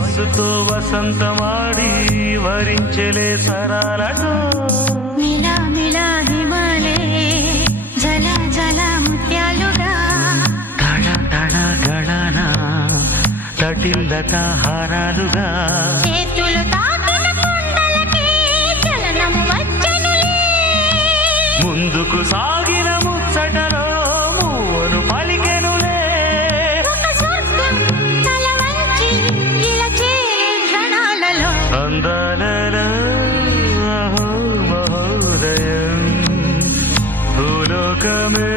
వయస్సుతో వసంతమాడి వరించెలే సరాలతో మిలా మిలా హిమాలే జల జల ముత్యాలుగా తడ తడ గళన తటిల్లత హారాలుగా చేతులు తాకిన కొండలకే చలనం వచ్చనులే ముందుకు సాగిన ముచ్చటలో మూవను పలికెనులే ఒక స్వర్గం తల వంచి ఇలా చేరే క్షణాలలో అందాలలో అహో మహోదయం భూలోకమే